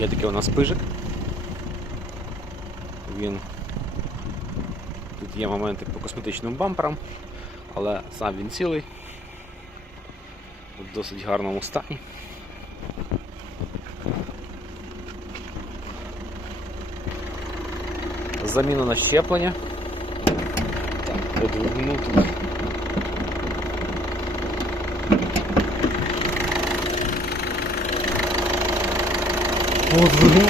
Є такий у нас пижик. Він тут є моменти по косметичним бамперам, але сам він цілий. В досить гарному стані. Заміна на щеплення. Так, по тут. По двигуну.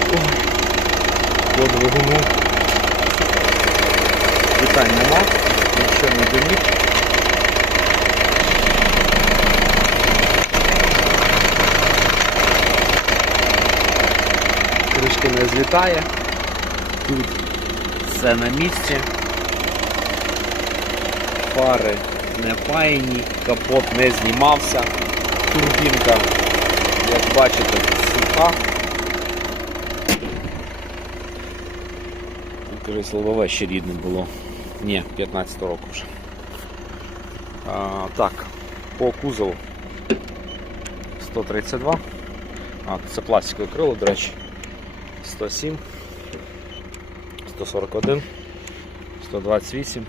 По двигуну. Питань нема, нічого не димить. Кришки не злітає. Тут все на місці. Фари не паяні, капот не знімався. Турбінка, як бачите, суха. Кажуть, лобове ще рідне було. Ні, 15 року вже. А, так, по кузову. 132. А, це пластикове крило, до речі. 107, 141, 128,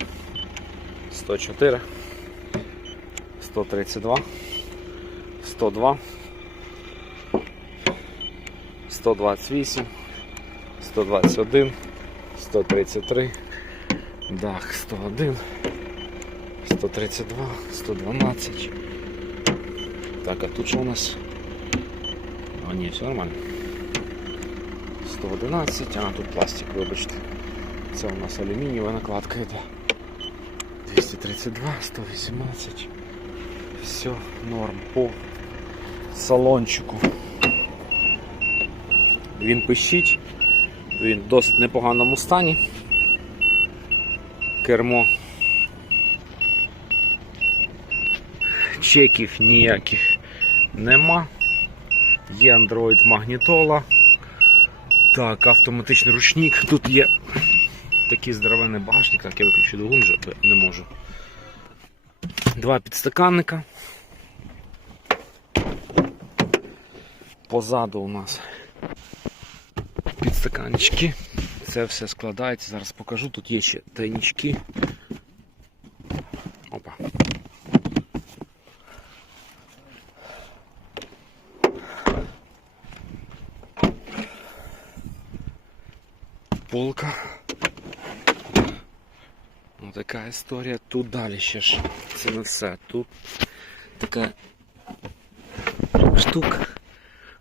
104, 132, 102, 128, 121, 133, дах 101, 132, 112. Так, а тут що у нас? А, ні, все нормально. 111, а тут пластик, вибачте. Це у нас алюмінієва накладка йде. 232, 118. Все, норм по салончику. Він пищить, Він в досить непоганому стані. Кермо. Чеків ніяких нема. Є Android магнітола. Так, автоматичний ручник. Тут є такий здоровенний багажник. Так, я виключу двигун вже не можу. Два підстаканника. Позаду у нас підстаканнички. Це все складається. Зараз покажу. Тут є ще тайнички. Опа. Полка. Ось така історія. Тут далі ще ж. Це не все. Тут така штука.